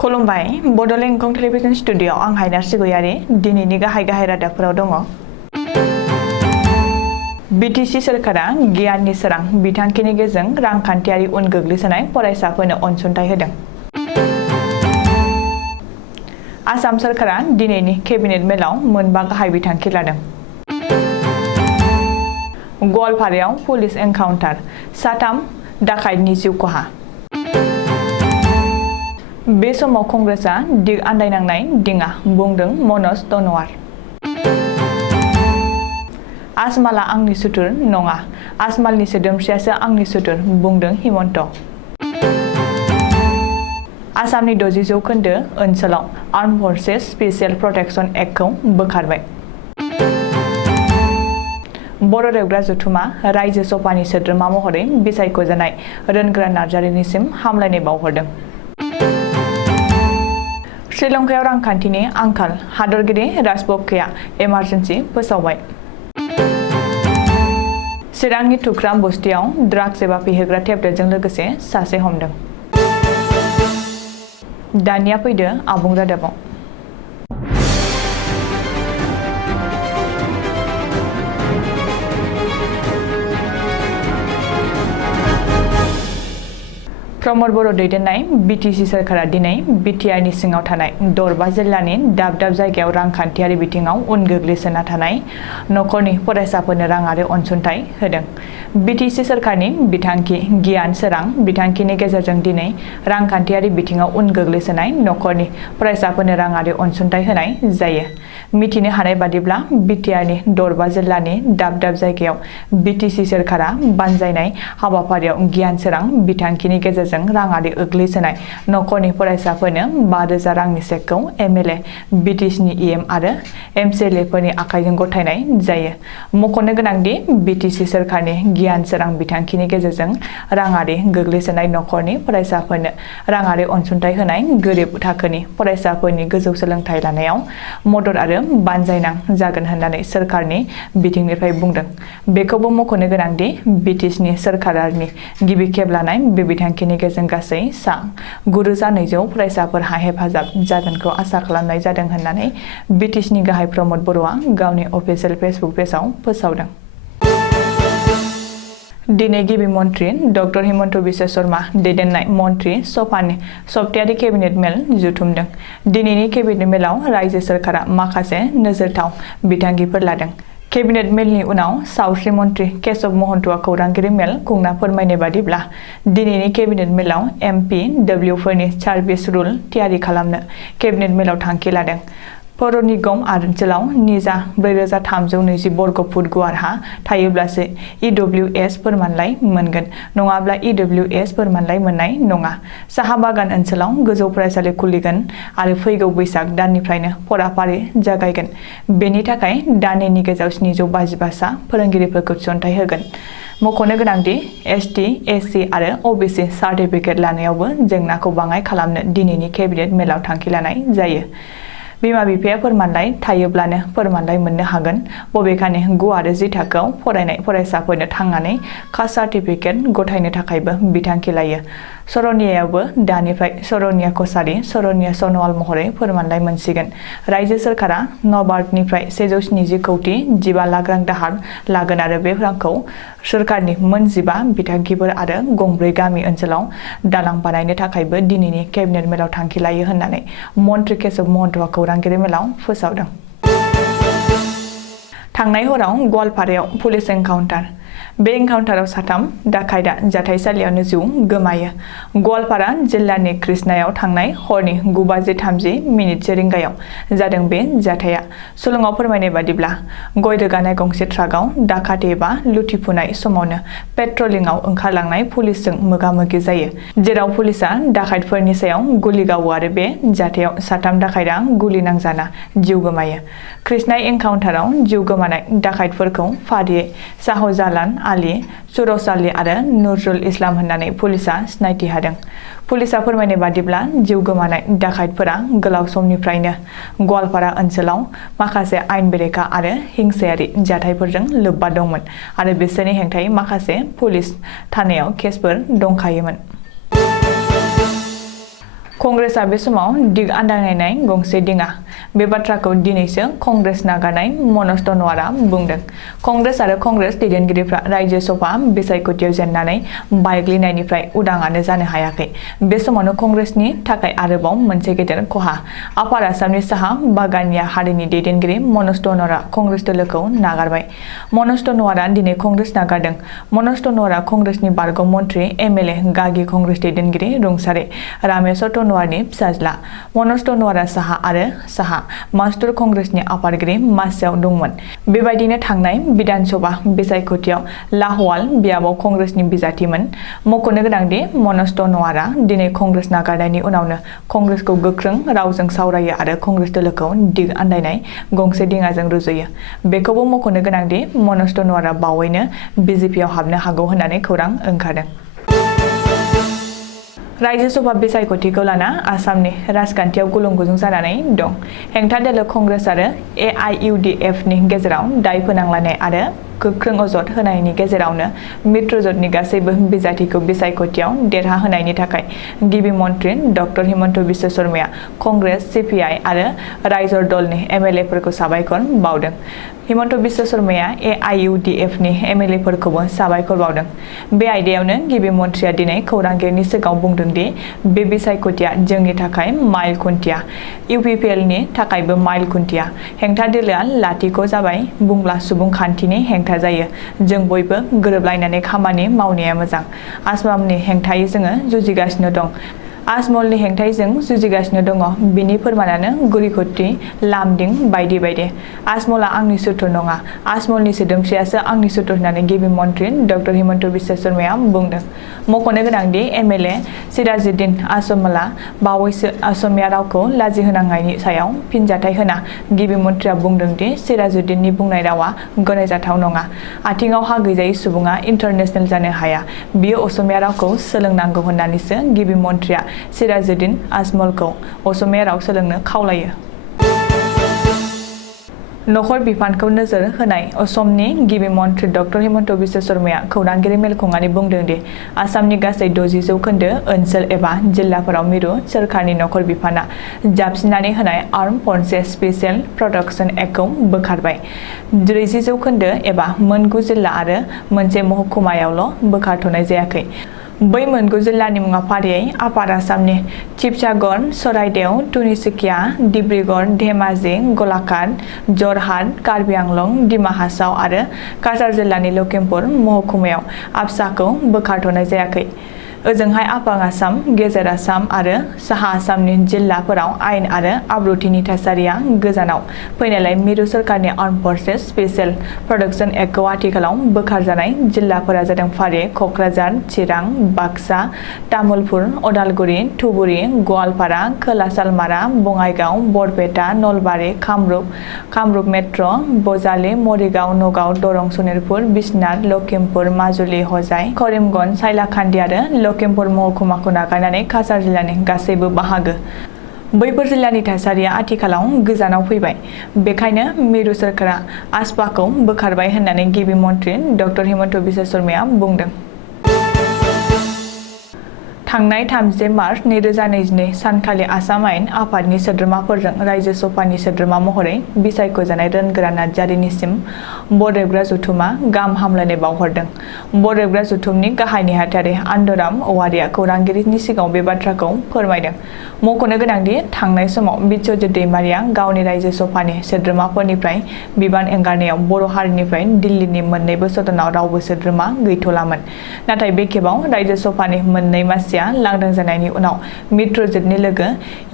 खुलुमबाय Bodoland इंखं television studio आं हायनार सिगयारि दिनैनि गाहाय रादाबफोराव दङ। बिटिसि सोरखारा गियाननि सोरां बिथांखिनि गेजेरजों रांखान्थियारि उन गोग्लैसोनाय फरायसाफोरनो अनसुंथाइ होदों। आसाम सोरखारा दिनैनि केबिनेट मेलाव मोनबा गाहाय बिथांखि लादों। गवालपारायाव पुलिस एनकाउन्टार, साथाम डाकाइतनि जिउ खहा। बे समाव कंग्रेसआ दिग आन्दायनांनाय दिङा बुंदों मनज तनवार। आजमाला आंनि सुथुर नङा, आजमालनि सोद्रोमसियासो आंनि सुथुर बुंदों हिमन्त। आसामनि 60% ओनसोलाव आर्म फर्सेस स्पेसियेल प्रटेक्शन एक्टखौ बोखारबाय। बर' रेबग्रा जथुमा रायजो सभानि सोद्रोमा महरै बिसायख'जानाय रोनगोरा नार्जारिनिसिम हामलायनाय बावहरदों। श्रीलंकायाव रांखान्थिनि आंखाल, हादरगिरि राजपक्षेआ इमारजेन्सि फोसावबाय। चिरांनि थुख्राम बस्तियाव ड्राग्स एबा फेहोग्रा टेब्लेटजों लोगोसे सासे हमदों। दानिया फैदो आबुं रादाबाव। प्रमद बर' दैदेननाय बिटिसि सोरखारा दिनै बिटिआरनि सिङाव थानाय दरबा जिल्लानि दाब दाब जायगायाव रांखान्थियारि बिथिङाव उन गोग्लैसोना थानाय नखरनि फरायसाफोरनो राङारि अनसुंथाइ होदों। बिटिसि सोरखारनि बिथांखि गियान सोरां बिथांखिनि गेजेरजों दिनै रांखान्थियारि बिथिङाव उन गोग्लैसोनाय नखरनि फरायसाफोरनो राङारि अनसुंथाइ होनाय जायो। मिथिनो हानाय बादिब्ला बिटिआरनि दरबा जिल्लानि दाब दाब जायगायाव बिटिसि सोरखारा बानजायनाय हाबाफारियाव गियान सोरां बिथांखिनि गेजेरजों राङारि गोग्लैसोनाय नखरनि फरायसाफोरनो 5,000 रांनि चेकखौ एमएलए, बिटिसिनि इएम आरो एमसिएलएफोरनि आखाइजों गथायनाय जायो। मख'नो गोनांदि बिटिसि सोरखारनि गियान सोरां बिथांखिनि गेजेरजों राङारि गोग्लैसोनाय नखरनि फरायसाफोरनो राङारि अनसुंथाइ होनाय गोरिब थाखोनि फरायसाफोरनि गोजौ सोलोंथाइ लानायाव मदद आरो बानजायनां जागोन होननानै सोरखारनि बिथिंनिफ्राय बुंदों। बेखौबो मख'नो गोनांदि बिटिसिनि सोरखारनि गिबि खेब लानाय बे बिथांखिनि गेजेरजों गासै सा 9,200 फरायसाफोरहा हेफाजाब जागोनखौ आसा खालामनाय जादों होननानै बिटिसिनि गाहाय प्रमद बर'आ गावनि अफिसियेल फेसबुक पेजआव फोसावदों। दिनै गिबि मन्त्रि डक्टर हिमन्त बिश्व शर्मा दैदेननाय मन्त्रि सभानि सप्तायारि केबिनेट मेल जथुमदों। दिनैनि केबिनेट मेलाव रायजो सोरखारा माखासे नोजोरथाव बिथांखिफोर लादों। केबिनेट मेलनि उनाव सावस्रि मन्त्रि केशव महन्तआ खौरांगिरि मेल खुंना फोरमायनाय बादिब्ला दिनैनि केबिनेट मेलाव एमपिडब्लिउफोरनि सार्भिस रुल थियारि खालामनो केबिनेट मेलाव थांखि लादों। पौर निगम ओनसोलाव निजा 4,320 बर्ग फुट गुवार हा थायोब्लासो इडब्लिउएस फोरमानलाइ मोनगोन, नङाब्ला इडब्लिउएस फोरमानलाइ मोननाय नङा। साहा बागान ओनसोलाव गोजौ फरायसालि खुलिगोन आरो फैगौ बैसाग दाननिफ्रायनो फराफारि जागायगोन। बेनि थाखाय दाननैनि गेजेराव 755 सा फोरोंगिरिफोरखौ थिसनथाइ होगोन। मख'नो गोनांदि एसटि, एससि आरो अबिसि सार्टिफिकेट लानायावबो जेंनाखौ बाङाइ खालामनो दिनैनि केबिनेट मेलाव थांखि लानाय जायो। बिमा बिफाया फोरमानलाइ थायोब्लानो फोरमानलाइ मोननो हागोन। बबेखानि 9 आरो 10 थाखोआव फरायनाय फरायसाफोरनो थांनानै कास्ट सार्टिफिकेट गथायनो थाखायबो बिथांखि लायो। सरनियायावबो दानिफ्राय सरनिया कसारी, सरनिया सनवाल महरै फोरमानलाइ मोनसिगोन। रायजो सोरखारा नबार्डनिफ्राय 170 कौटि 15 लाख रां दाहार लागोन आरो बे रांखौ सोरखारनि मोन 15 बिथांखिफोर आरो गंब्रै गामि ओनसोलाव दालां बानायनो थाखायबो दिनैनि केबिनेट मेलाव थांखि लायो होननानै मन्त्रि केशव महन्तआ खौरांगिरि मेलाव फोसावदों। थांनाय हराव गवालपारायाव पुलिस एनकाउन्टार। बे एनकाउन्टाराव साथाम डाकाइतआ जाथाइसालियावनो जिउ गोमायो। गवालपारा जिल्लानि कृष्णायाव थांनाय हरनि 9:30 रिंगायाव जादों बे जाथाया। सुलुङाव फोरमायनाय बादिब्ला गय रोगानाय गंसे ट्राकआव डाकाति एबा लुथिफुनाय समावनो पेट्रलिंआव ओंखारलांनाय पुलिसजों मोगा-मोगि जायो, जेराव पुलिसआ डाकाइतफोरनि सायाव गुलि गावो आरो बे जाथायाव साथाम डाकाइतआ गुलि नांजाना जिउ गोमायो। कृष्णा एनकाउन्टाराव जिउ गोमानाय डाकाइतफोरखौ फारियै शाहजालाल आली, सुरज आली आरो नजरुल इस्लाम होननानै पुलिसआ सिनायथि होदों। पुलिसआ फोरमायनाय बादिब्ला जिउ गोमानाय डाकाइतफोरा गोलाव समनिफ्रायनो गवालपारा ओनसोलाव माखासे आयेन बेरेखा आरो हिंसायारि जाथायफोरजों लोब्बा दंमोन आरो बिसोरनि हेंथायै माखासे पुलिस थानायाव केसफोर दंखायोमोन। कंग्रेसआ बे समाव दिग आन्दायनाय गंसे दिङा बे बाथ्राखौ दिनैसो कंग्रेस नागारनाय मनज तनवारआ बुंदों। कंग्रेस आरो कंग्रेस दैदेनगिरिफ्रा रायजो सभा बिसायख'थियाव जेननानै बायग्लिनायनिफ्राय उदाङानो जानो हायाखै। बे समावनो कंग्रेसनि थाखाय आरोबाव मोनसे गेदेर खहा। आफाद आसामनि साहा बागानिया हारिनि दैदेनगिरि मनज तनवारआ कंग्रेस दोलोखौ नागारबाय। मनज तनवारआ दिनै कंग्रेस नागारदों। मनज तनवारआ कंग्रेसनि बारग' मन्त्रि एमएलए गागि कंग्रेस दैदेनगिरि रुंसारि रामेश्वर तनवारनि फिसाज्ला। मनज तनवारआ साहा आरो साहा मास्टर कंग्रेसनि आफादगिरि मासियाव दंमोन। बेबायदिनो थांनाय बिधान सभा बिसायख'थियाव लाहौवाल बियाबाव कंग्रेसनि बिजाथिमोन। मख'नो गोनांदि मनज तनवारआ दिनै कंग्रेस नागारनायनि उनावनो कंग्रेसखौ गोख्रों रावजों सावरायो आरो कंग्रेस दोलोखौ दिग आन्दायनाय गंसे दिङाजों रुजुयो। बेखौबो मख'नो गोनांदि मनज तनवारआ बावैनो बिजेपिआव हाबनो हागौ होननानै खौरां ओंखारदों। रायजो सभा बिसायख'थिखौ लाना आसामनि राजखान्थियाव गुलुं गुजुं जानानै दं। हेंथा दोलो कंग्रेस आरो AIUDFनि गेजेराव दाय फोनांलायनाय आरो गोख्रों अजद होनायनि गेजेरावनो मित्रजोटनि गासैबो बिजाथिखौ बिसायख'थियाव देरहाहोनायनि थाखाय गिबि मन्त्रि डक्टर हिमन्त बिश्व शर्माया कंग्रेस, CPI आरो रायजो दलनि MLAफोरखौ साबायखर बावदों। हिमन्त बिश्व शर्माया AIUDFनि MLAफोरखौबो साबायखर बावदों। बे आयदायावनो गिबि मन्थ्रिया दिनै खौरांगिरिनि सिगाङाव बुंदों दि बे बिसायख'थिया जोंनि थाखाय माइल खुन्थिया, UPPLनि थाखायबो माइल खुन्थिया। हेंथा दोलोआ लाथिख' जाबाय बुंब्ला सुबुंखान्थिनि हेंथा जायो। जों बयबो गोरोबलायनानै खामानि मावनाया मोजां। आजमलनि हेंथायै जोङो जुजिगासिनो दं। आजमलनि हेंथायै जों जुजिगासिनो दङ। बिनि फोरमानानो गुरिखथि लामदिं बायदि बायदि। आजमलआ आंनि सुथुर नङा। आजमलनि सोद्रोमसियासो आंनि सुथुर होननानै गिबि मन्त्रि डक्टर हिमन्त बिश्व शर्माया बुंदों। मख'नो गोनांदि MLA सिराजुद्दिन आजमलआ बावैसो असमिया रावखौ लाजिहोनांनायनि सायाव फिनजाथाय होना गिबि मन्थ्रिया बुंदों दि सिराजुद्दिननि बुंनाय रावा गनायजाथाव नङा। आथिङाव हा गैजायै सुबुङा इन्टारनेसनेल जानो हाया। बियो असमिया रावखौ सोलोंनांगौ होननानैसो गिबि मन्थ्रिया सिराजुद्दिन आजमलखौ असमिया राव सोलोंनो खावलायो। नखर बिफानखौ नोजोर होनाय असमनि गिबि मन्थ्रि डक्टर हिमन्त बिश्व शर्माया खौरांगिरि मेल खुंनानै बुंदों दि आसामनि गासै 60% ओनसोल एबा जिल्लाफोराव मिरु सोरखारनि नखर बिफाना जाबसिननानै होनाय आर्म फर्सेस स्पेसियेल प्रटेक्शन एक्टखौ बोखारबाय। 40% एबा मोन 9 जिल्ला आरो मोनसे महकुमायावल' बोखारथ'नाय जायाखै। बै मोनगु जिल्लानि मुङा फारियै आफाद आसामनि शिबसागर, चराइदेउ, तिनिसुकिया, डिब्रुगड़, धेमाजि, गलाघाट, जरहाट, कार्बि आंलं, डिमा हासाव आरो काछार जिल्लानि लखिमपुर महकुमायाव आबसाखौ बोखारथ'नाय जायाखै। ओजोंहाय आफां आसाम, गेजेर आसाम आरो साहा आसामनि जिल्लाफोराव आयेन आरो आब्रुथिनि थासारिया गोजानाव फैनायलाय मिरु सोरखारनि आर्म फर्सेस स्पेसियेल प्रटेक्शन एक्टखौ आथिखालाव बोखारजानाय जिल्लाफोरा जादों फारियै क'क्राझार, चिरां, बाक्सा, तामुलपुर, अदालगुरि, धुबुरी, गवालपारा, खोला सालमारा, बङाइगाव, बरपेटा, नलबारि, कामरुप मेट्र', बजालि, मरिगाव, नगाव, दरं, सनितपुर, बिश्वनाथ, लखिमपुर, माजुलि, हजाइ, करिमगन्ज, साइलाखान्दि आरो लखिमपुर महकुमाखौ नागारनानै काछार जिल्लानि गासैबो बाहागो। बैफोर जिल्लानि थासारिया आथिखालाव गोजानाव फैबाय। बेखायनो मिरु सोरखारा आसपाखौ बोखारबाय होननानै गिबि मन्थ्रि डक्टर हिमन्त बिश्व शर्माया बुंदों। थांनाय 30 मार्च 2022 सानखालि आसाम आयेन आफादनि सोद्रोमाफोरजों रायजो सभानि सोद्रोमा महरै बिसायख'जानाय रोनगोरा नार्जारिनिसिम बररेबग्रा जथुमा गाहाम हामलायनाय बावहरदों। बररेबग्रा जथुमनि गाहाय नेहाथारि आनन्दराम औवारिया खौरांगिरिनि सिगाङाव बे बाथ्राखौ फोरमायदों। मख'नो गोनांदि थांनाय समाव बिश्वजित दैमारिया गावनि रायजो सभानि सोद्रोमाफोरनिफ्राय बिबान एंगारनायाव बर' हारिनिफ्राय दिल्लीनि मोन्नैबो सदनाव रावबो सोद्रोमा गैथ'लामोन। नाथाय बे खेबाव रायजो सभानि मोननै मासिया लांदां जानायनि उनाव मित्रजोटनि लोगो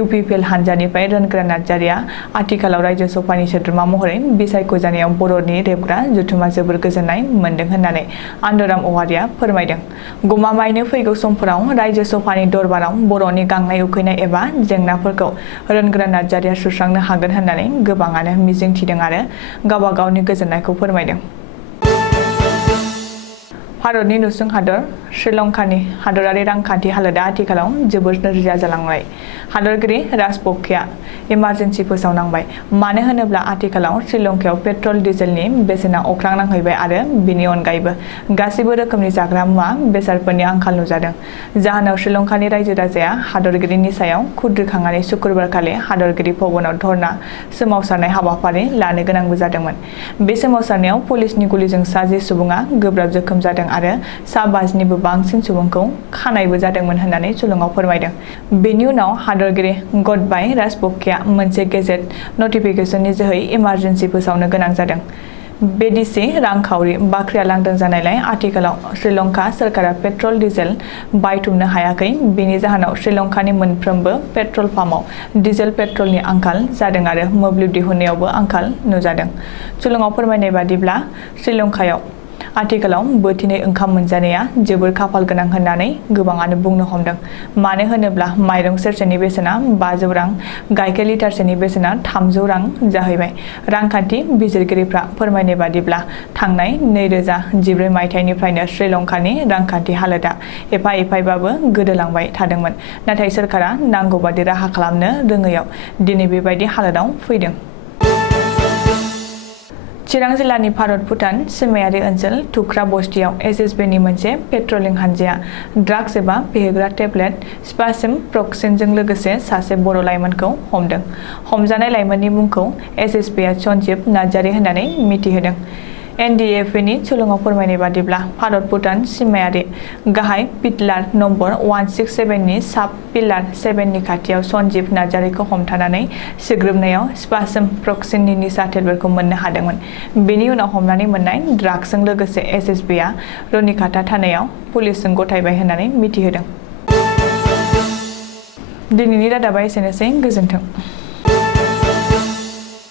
UPPL हानजानिफ्राय रोनगोरा नार्जारिया आथिखालाव रायजो सभानि सोद्रोमा महरै बिसायख'जानायाव बर'नि रेबग्रा जथुमा जोबोर गोजोननाय मोनदों होननानै आनन्दराम औवारिया फोरमायदों। गमामायैनो फैगौ समफोराव रायजो सभानि दरबाराव बर'नि गांनाय उखैनाय एबा जेंनाफोरखौ रोनगोरा नार्जारिया सुस्रांनो हागोन होननानै गोबाङानो मिजिंथिदों आरो गावबा गावनि गोजोननायखौ फोरमायदों। भारतनि नुसुं हादर श्रीलंकानि हादरारि रांखान्थि हालोदा आथिखालाव जोबोद नोरजिया जालांबाय। हादरगिरि राजपक्षेआ इमारजेन्सि फोसावनांबाय। मानो होनोब्ला आथिखालाव श्रीलंकायाव पेट्रल डिजेलनि बेसेना अख्रां नांहैबाय आरो बिनि अनगायैबो गासैबो रोखोमनि जाग्रा मुवा बेसादफोरनि आंखाल नुजादों। जाहोनाव श्रीलंकानि रायजो राजाया हादरगिरिनि सायाव खुद्रिखांनानै शुक्रबारखालि हादरगिरि भवनाव धर्ना सोमावसारनाय हाबाफारि लानो गोनांबो जादोंमोन। बे सोमावसारनायाव पुलिसनि गुलिजों सा 10 सुबुङा गोब्राब जोखोम जादों आरो सा 50निबो बांसिन सुबुंखौ खानायबो जादोंमोन होननानै सुलुङाव फोरमायदों। बेनि उनाव हादरगिरि ग'टबाय राजपक्षेआ मोनसे गेजेट नटिफिकेशननि जोहै इमारजेन्सि फोसावनो गोनां जादों। बेदिसि रांखावरि बाख्रिया लांदां जानायलाय आथिखालाव श्रीलंका सोरखारा पेट्रल डिजेल बायथुमनो हायाखै। बेनि जाहोनाव श्रीलंकानि मोनफ्रोमबो पेट्रल पाम्पआव डिजेल पेट्रलनि आंखाल जादों आरो मोब्लिब दिहुननायावबो आंखाल नुजादों। सुलुङाव फोरमायनाय बादिब्ला श्रीलंकायाव आथिखालाव बोथिनै ओंखाम मोनजानाया जोबोर खाफाल गोनां होननानै गोबाङानो बुंनो हमदों। मानो होनोब्ला माइरं सेरसेनि बेसेना 500 रां, गाइखेर लिटारसेनि बेसेना 300 रां जाहैबाय। रांखान्थि बिजिरगिरिफ्रा फोरमायनाय बादिब्ला थांनाय 2014 मायथाइनिफ्रायनो श्रीलंकानि रांखान्थि हालोदा एफा एफायैबाबो गोदोलांबाय थादोंमोन। नाथाय सोरखारा नांगौ बादि राहा खालामनो रोङैयाव दिनै बेबायदि हालोदाव फैदों। चिरां जिल्लानि भारत-भुटान सिमायारि ओनसोल थुख्रा बस्तियाव एसएसबिनि मोनसे पेट्रलिं हानजाया ड्राग्स एबा फेहोग्रा टेब्लेट स्पासिमप्रक्सिनजों लोगोसे सासे बर' लाइमोनखौ हमदों। हमजानाय लाइमोननि मुंखौ एसएसबिआ सन्जीब नार्जारी होननानै मिथिहोदों। एनडीएफएनि सुलुङाव फोरमायनाय बादिब्ला भारत-भुटान सिमायारि गाहाय पिलार नम्बर 167 नि साब पिलार 7 नि खाथियाव सन्जीब नार्जारीखौ हमथानानै सिग्रोमनायाव स्पासिमप्रक्सिननि निसा टेब्लेटखौ मोननो हादोंमोन। बेनि उनाव हमनानै मोननाय ड्राग्सजों लोगोसे एसएसबिआ रुनिकाटा थानायाव पुलिसजों गथायबाय होननानै मिथिहोदों। दिनैनि रादाबा एसेनोसै। गोजोन्थों।